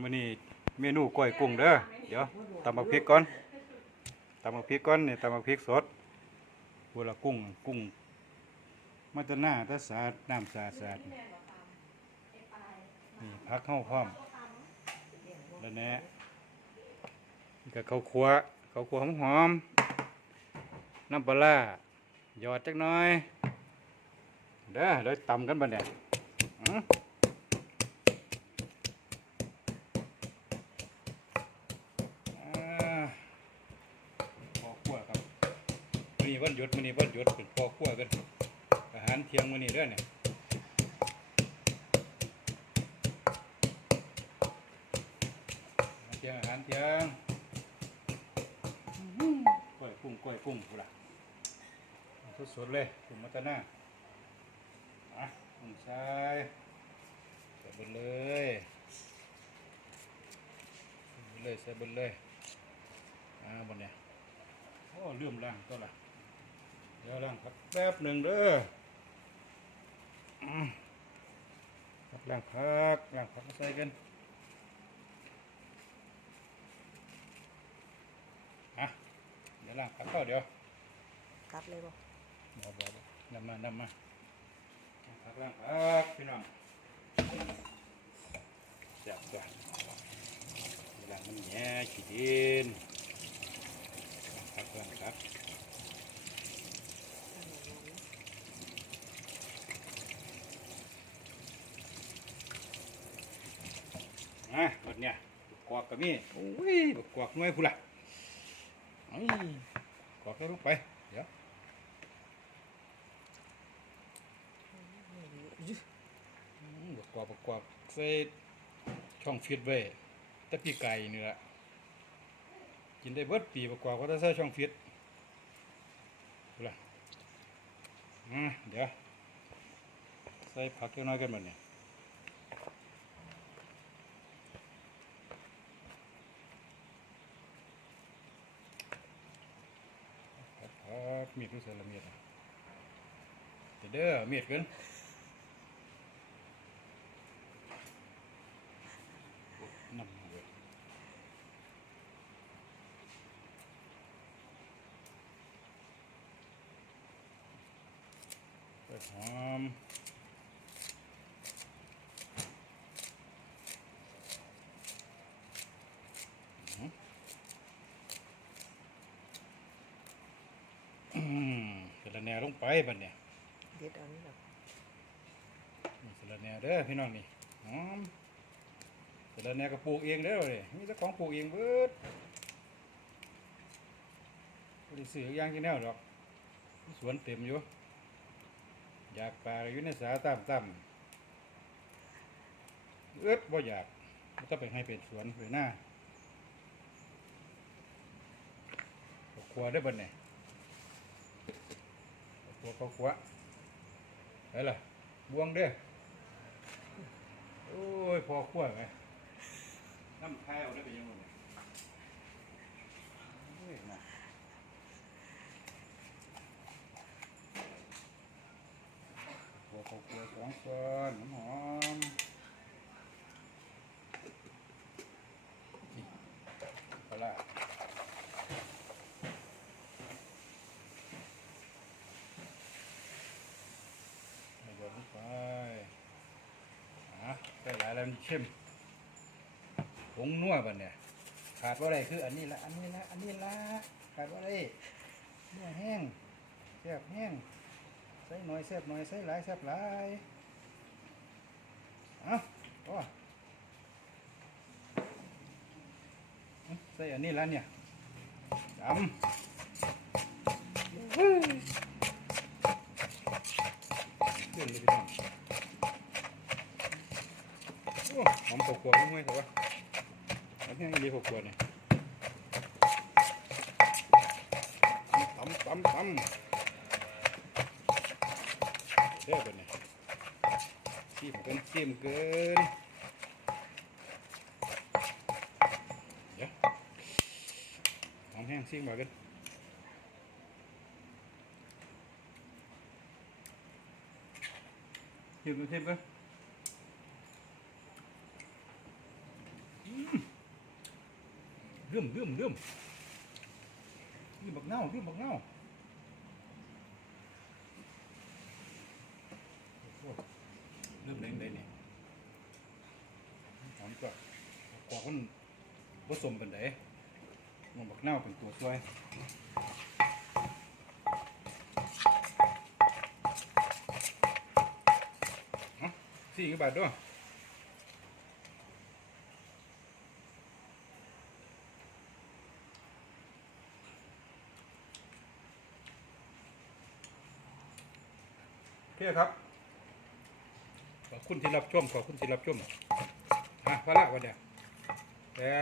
มื้อนี้เมนูก้อยกุ้งเด้อ เดี๋ยวตำบักพริกก่อนตำบักพริกก่อนนี่ตำบักพริกสดบัวละกุ้งกุ้งมาตะหน้าแตะสาดน้ำสาดสาดนี่พักเข้าพร้อมแล้วแน่นี่ก็ข้าวคั่วข้าวคั่วหอมๆน้ำปลาหยอดจักน่อย เด้อเดี๋ยวตำกันบัดเนี่ยอื้อ อ่าพอขั้วครับมื้อนี้ วันหยุดมื้อนี้วันหยุดเป็นพอขั้วกันอาหารเที่ยงมื้อนี้เด้อเนี่ยอาหารเที่ยงอาหารเที่ยงอื้อหือกล้วยกุ้งกล้วยกุ้งพุ่นล่ะเอาสดๆเลยกุ้งมัตตนาอะกุ้งชายใส่บนเลยใส่เบิดเลยใส่บนเลยอ่าบนเนี่ยโอ้เลื่อมล้างตัวละ เดี๋ยวล้างครับแป๊บหนึ่งเด้ออืมครับล้างพักล้างพักมาใส่กันอะเดี๋ยวล้างพักเข้าเดี๋ยวกลับเลยบ่บอบอบนำมานำมาล้างพักล้างพักพี่น้องเสียบจ้ะเวลามันแย่ขี้ดินล้างพักล้างพัก อะหมดเนี่ยบักกวากกับมีโอ้ยบักกวากน่วยพูละไอ้กวากได้ลงไปเดี๋ยวบักกวากบักกวากใส่ช่องฟิตไว้แต่ปีไก่นี่ละกินได้เบิดปีบักกวากก็ต้องใส่ช่องฟิตพูละอะเดี๋ยวใส่ผักเล็กน้อยกันหมดเนี่ย ครับ มีดรู้สึกละเมียดเดี๋ยวเด้อมียดกันน้ำเว้ยไปหอมอื้ออืมเสร็จแล้วแนวลง ไปบัดเนี่ยเด็ดเอานี่ดอกนี่สะระแหน่เด้อพี่น้องนี่หอมสะระแหน่ก็ปลูกเองเด้อเลยมีแต่ของปลูกเองเบิดบ่ได้ซื้ออย่างที่แนวดอกมีสวนเต็มอยู่ อยากปลาก็อยู่ในสาตามตามเอิดบ่อยากมันต้องไปให้เป็นสวนไปหน้าก็ครัวได้อบัดเนี่ย ครัวก็ครัวไปล่ะบวงเด้อโอ้ยพอขั้วไหมน้ำข้าวได้เป็นยังไงเฮ้ยนะหัวเข้าวคั่วสองช้อนน้ำหอมนี่ปลาร้าให้โยนลงไป อะใส่หลาย แล้วมันเข้มผงนัวบัดเนี่ย ขาดว่าอะไรคืออันนี้ละอันนี้ละอันนี้ละขาดว่าอะไรเนื้อแห้งแซ่บแห้งใส่หน่อยแซ่บหน่อยใส่หลายแซ่บหลายเอะโอ้ใส่อันนี้ละเนี่ยจำเฮ้ยเดือดเลยพี่น้อง โอ้ หอมข้าวคั่วไม่ไหวแต่ว่าอันนี้ดีข้าวคั่วเนี่ยตำตำตำเด้อเป็นไงซีมกินซีมเกินเดี๋ยวหอมแห้งซีมบ่กันยืดมือเทปกัน มลืมลืมลืมบักเน่าลืมบักเน่าโอ้โหลืมไหนไหนเนี่ยหอมกว่ากว่ามันผสมกันไดมันบักเน่าเป็นตัวช่วยเอ้าสี่กี่บาทด้วย เคครับ ขอบคุณที่รับชม ขอบคุณที่รับชมอะพอละวันเนี้ยแล้ว